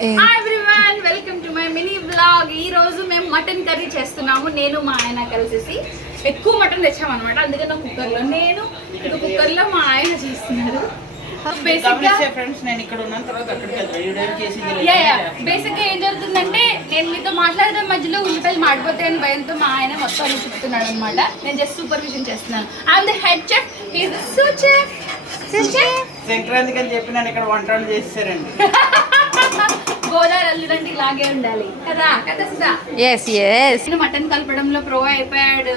Hi everyone, welcome to my mini vlog. ఈ రోజు మేము మటన్ కర్రీ చేస్తున్నాము. నేను మా ఆయన కలిసి ఎక్కువ మటన్ తెచ్చామన్నమాట. అందుకని కుక్కర్లో నేను కుక్కర్లో మా ఆయన చేస్తున్నారు. బేసిక్గా ఏం జరుగుతుందంటే నేను మీతో మాట్లాడడం మధ్యలో ఉల్లిపాయలు మాడిపోతాయని భయంతో మా ఆయన మొత్తం అన్ని చెప్తున్నాడు అనమాట. నేను జస్ట్ సూపర్విజన్ చేస్తున్నాను. I'm the head chef, he is the soup chef. సంక్రాంతికి అని చెప్పి నన్ను ఇక్కడ వంటలు చేస్తారండి. గోదావరి అల్లుడంటే ఇలాగే ఉండాలి కదా కదా సుధా? మటన్ కలపడంలో ప్రో అయిపోయాడు.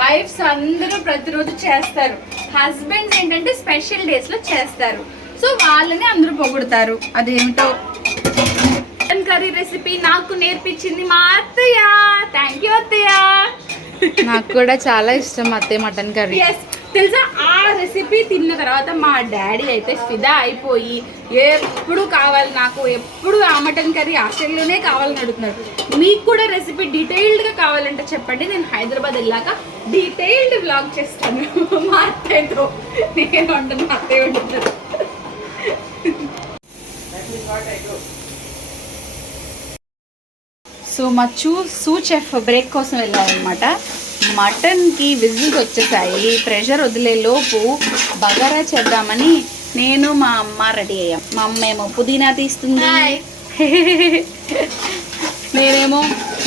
వైఫ్స్ అందరూ ప్రతిరోజు చేస్తారు, హస్బెండ్స్ ఏంటంటే స్పెషల్ డేస్ లో చేస్తారు. సో వాళ్ళని అందరూ పొగుడుతారు. అదేమిటో మటన్ కర్రీ రెసిపీ నాకు నేర్పించింది మా అత్తయ్య. థ్యాంక్ యూ అత్తయ్య. నాకు కూడా చాలా ఇష్టం అత్తయ్య మటన్ కర్రీ. తెలుసా, ఆ రెసిపీ తిన్న తర్వాత మా డాడీ అయితే ఫిదా అయిపోయి ఎప్పుడు కావాలి నాకు, ఎప్పుడు ఆ మటన్ కర్రీ ఆస్ట్రేలియాలోనే కావాలని అడుగుతున్నారు. మీకు కూడా రెసిపీ డీటెయిల్డ్గా కావాలంటే చెప్పండి, నేను హైదరాబాద్ వెళ్ళాక డీటెయిల్డ్ వ్లాగ్ చేస్తాను. మా అత్తయ్యతో నేను వండను, మా అత్తయ్య వండుతారు. సో మా సూ చెఫ్ బ్రేక్ కోసం వెళ్ళారనమాట. మటన్కి విజిల్స్ వచ్చేసాయి. ప్రెషర్ వదిలే లోపు బగారా చేద్దామని నేను మా అమ్మ రెడీ అయ్యాం. మా అమ్మ ఏమో పుదీనా తీస్తుంది, నేనేమో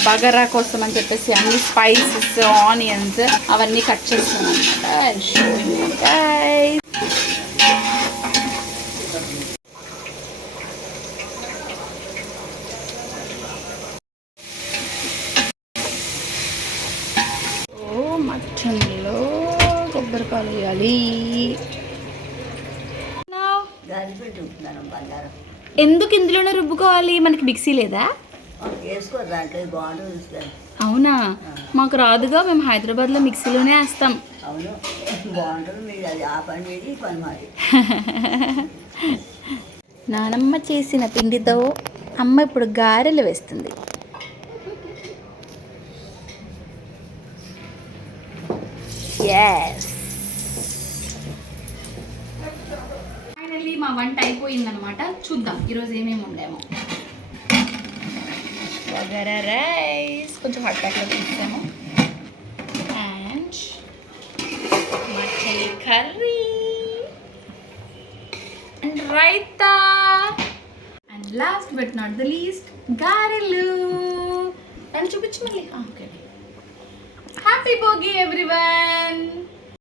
బగారా కోసం అని చెప్పేసి అన్ని స్పైసెస్, ఆనియన్స్ అవన్నీ కట్ చేస్తున్నాను అనమాట. మటన్లో కొబ్బరిపాలు వేయాలి. ఎందుకు ఇందులోనే రుబ్బుకోవాలి? మనకి మిక్సీ లేదా? అవునా, మాకు రాదుగా. మేము హైదరాబాద్లో మిక్సీలోనే వేస్తాం. నానమ్మ చేసిన పిండితో అమ్మ ఇప్పుడు గారెలు వేస్తుంది. ఫైనల్లీ మా వంట అయిపోయిందనమాట. చూద్దాం ఈరోజు ఏమేమి ఉండేమో. బగారా రైస్ కొంచెం హాట్ ప్యాక్లో తీసాము, and mutton curry, and raita, and last but not the least గారెలు. అని చూపించు మళ్ళీ. Okay, happy Bhogi everyone.